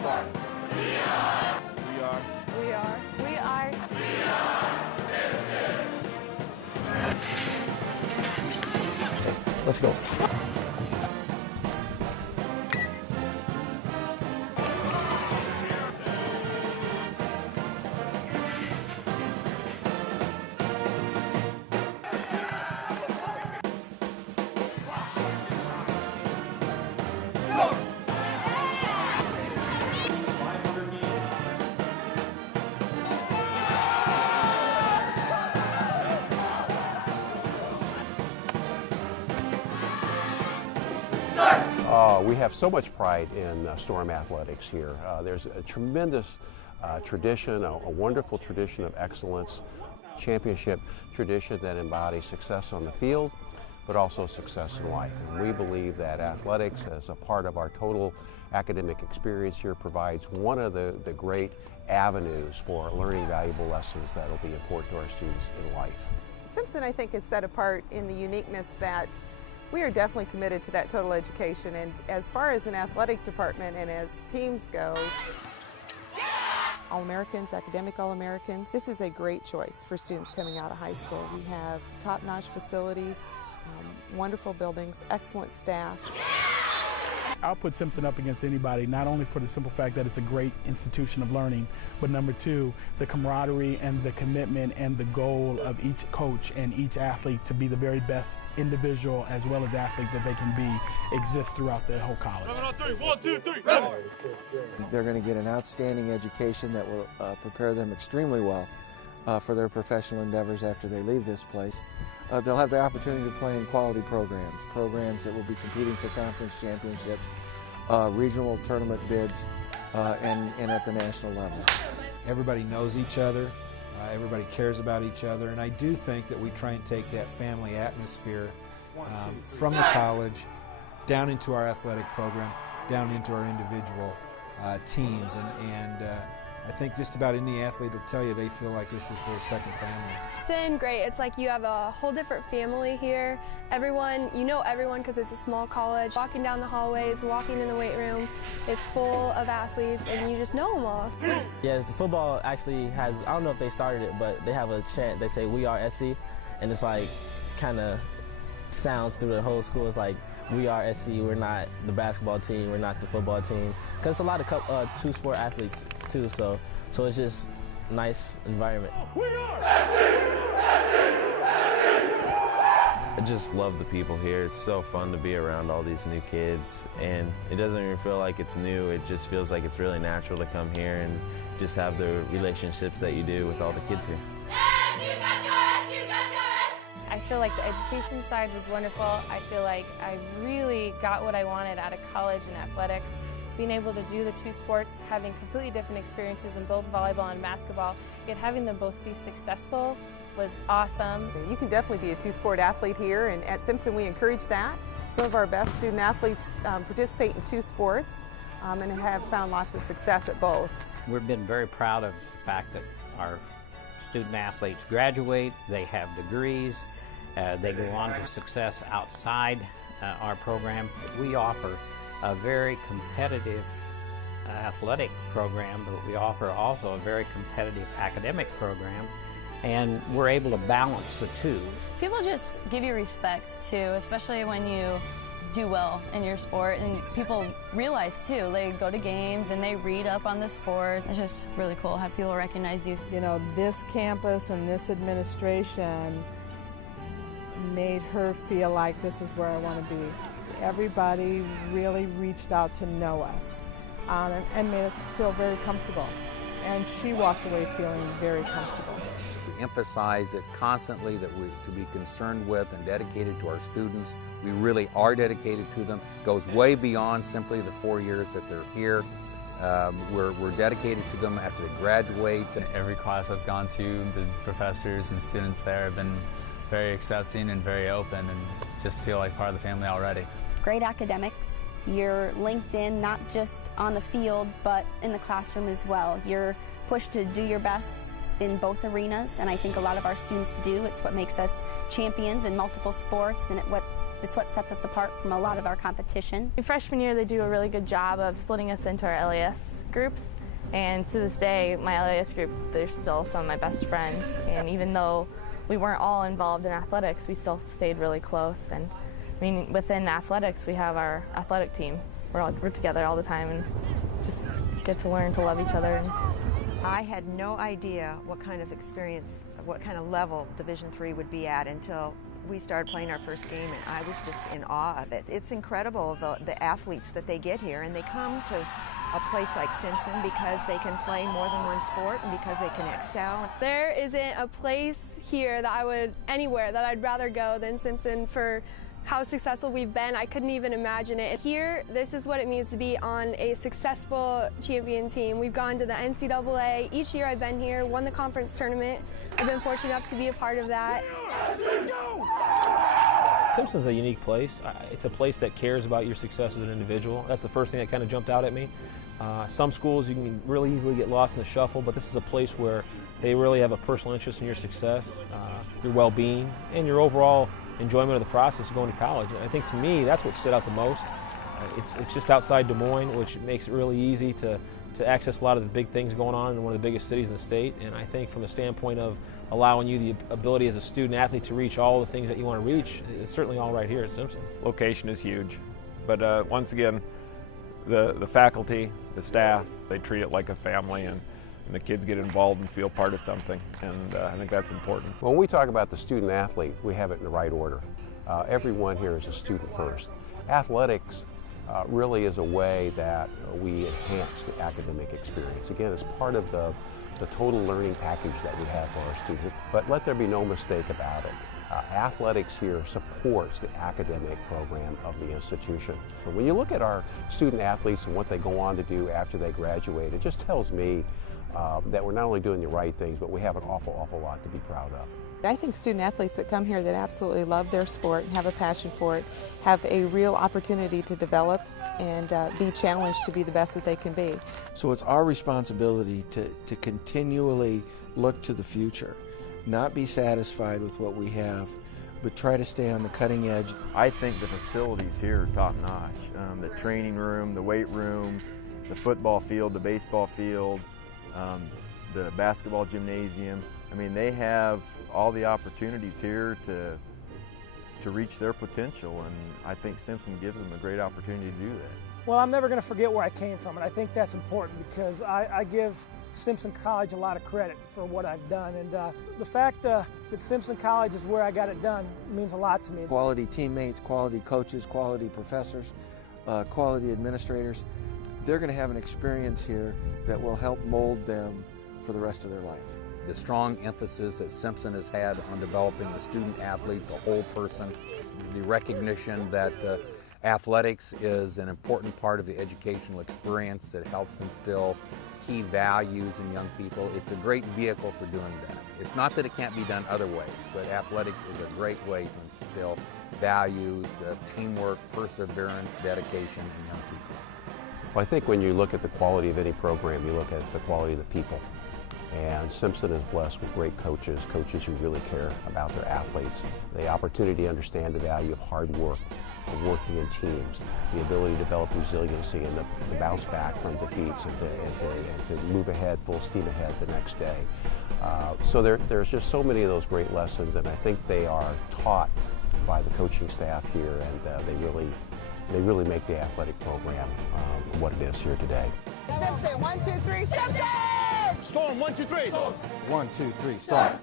Star. We are. We are. We are. We are. We are Simpson. Let's go. We have so much pride in Storm Athletics here. There's a tremendous tradition, a wonderful tradition of excellence, championship tradition that embodies success on the field, but also success in life. And we believe that athletics, as a part of our total academic experience here, provides one of the great avenues for learning valuable lessons that will be important to our students in life. Simpson, I think, is set apart in the uniqueness that we are definitely committed to that total education, and as far as an athletic department and as teams go, All-Americans, academic All-Americans, this is a great choice for students coming out of high school. We have top-notch facilities, wonderful buildings, excellent staff. I'll put Simpson up against anybody, not only for the simple fact that it's a great institution of learning, but number two, the camaraderie and the commitment and the goal of each coach and each athlete to be the very best individual as well as athlete that they can be exists throughout the whole college. 1, 2, 3, go! They're going to get an outstanding education that will prepare them extremely well for their professional endeavors after they leave this place. They'll have the opportunity to play in quality programs that will be competing for conference championships, regional tournament bids, and at the national level. Everybody knows each other, everybody cares about each other, and I do think that we try and take that family atmosphere from the college down into our athletic program, down into our individual teams, and I think just about any athlete will tell you they feel like this is their second family. It's been great. It's like you have a whole different family here. Everyone, you know everyone because it's a small college. Walking down the hallways, walking in the weight room, it's full of athletes and you just know them all. Yeah, the football actually has, I don't know if they started it, but they have a chant. They say, "We are SC," and it's like, it kind of sounds through the whole school. It's like, we are SC, we're not the basketball team, we're not the football team. Because a lot of two-sport athletes too, so it's just a nice environment. We are SC! I just love the people here. It's so fun to be around all these new kids, and it doesn't even feel like it's new. It just feels like it's really natural to come here and just have the relationships that you do with all the kids here. I feel like the education side was wonderful. I feel like I really got what I wanted out of college and athletics. Being able to do the two sports, having completely different experiences in both volleyball and basketball, yet having them both be successful was awesome. You can definitely be a two-sport athlete here, and at Simpson we encourage that. Some of our best student athletes participate in two sports and have found lots of success at both. We've been very proud of the fact that our student athletes graduate, they have degrees, they go on to success outside our program. We offer a very competitive athletic program, but we offer also a very competitive academic program, and we're able to balance the two. People just give you respect too, especially when you do well in your sport, and people realize too, they go to games and they read up on the sport. It's just really cool how people recognize you. You know, this campus and this administration made her feel like this is where I want to be. Everybody really reached out to know us and made us feel very comfortable. And she walked away feeling very comfortable. We emphasize it constantly that we're to be concerned with and dedicated to our students. We really are dedicated to them. It goes way beyond simply the 4 years that they're here. We're dedicated to them after they graduate. Every class I've gone to, the professors and students there have been very accepting and very open, and just feel like part of the family already. Great academics. You're linked in not just on the field, but in the classroom as well. You're pushed to do your best in both arenas, and I think a lot of our students do. It's what makes us champions in multiple sports, and what It's what sets us apart from a lot of our competition. In freshman year, they do a really good job of splitting us into our LAS groups. And to this day, my LAS group, they're still some of my best friends. And even though we weren't all involved in athletics, we still stayed really close. And I mean, within athletics, we have our athletic team. We're together all the time and just get to learn to love each other. I had no idea what kind of experience, what kind of level Division III would be at until we started playing our first game, and I was just in awe of it. It's incredible, the athletes that they get here, and they come to a place like Simpson because they can play more than one sport and because they can excel. There isn't a place here that anywhere that I'd rather go than Simpson for how successful we've been. I couldn't even imagine it. Here, this is what it means to be on a successful champion team. We've gone to the NCAA. Each year I've been here, won the conference tournament. I've been fortunate enough to be a part of that. Simpson's a unique place. It's a place that cares about your success as an individual. That's the first thing that kind of jumped out at me. Some schools you can really easily get lost in the shuffle, but this is a place where they really have a personal interest in your success, your well-being, and your overall enjoyment of the process of going to college. And I think to me, that's what stood out the most. It's just outside Des Moines, which makes it really easy to access a lot of the big things going on in one of the biggest cities in the state. And I think from the standpoint of allowing you the ability as a student athlete to reach all the things that you want to reach, it's certainly all right here at Simpson. Location is huge, but once again, the faculty, the staff, they treat it like a family, and the kids get involved and feel part of something, and I think that's important. When we talk about the student athlete, we have it in the right order. Everyone here is a student first. Athletics really is a way that we enhance the academic experience. Again, it's part of the total learning package that we have for our students. But let there be no mistake about it. Athletics here supports the academic program of the institution. But when you look at our student athletes and what they go on to do after they graduate, it just tells me that we're not only doing the right things, but we have an awful lot to be proud of. I think student athletes that come here that absolutely love their sport and have a passion for it have a real opportunity to develop and be challenged to be the best that they can be. So it's our responsibility to continually look to the future, not be satisfied with what we have, but try to stay on the cutting edge. I think the facilities here are top notch. The training room, the weight room, the football field, the baseball field, the basketball gymnasium. I mean, they have all the opportunities here to reach their potential, and I think Simpson gives them a great opportunity to do that. Well, I'm never going to forget where I came from, and I think that's important because I give Simpson College a lot of credit for what I've done, and the fact that Simpson College is where I got it done means a lot to me. Quality teammates, quality coaches, quality professors, quality administrators. They're going to have an experience here that will help mold them for the rest of their life. The strong emphasis that Simpson has had on developing the student athlete, the whole person, the recognition that athletics is an important part of the educational experience that helps instill key values in young people. It's a great vehicle for doing that. It's not that it can't be done other ways, but athletics is a great way to instill values, teamwork, perseverance, dedication in young people. Well, I think when you look at the quality of any program, you look at the quality of the people. And Simpson is blessed with great coaches who really care about their athletes. The opportunity to understand the value of hard work, of working in teams, the ability to develop resiliency and the bounce back from defeats and to move ahead, full steam ahead the next day. So there's just so many of those great lessons, and I think they are taught by the coaching staff here, and they really make the athletic program what it is here today. Simpson, 1, 2, 3, Simpson! Storm, 1, 2, 3. 1, 2, 3, start.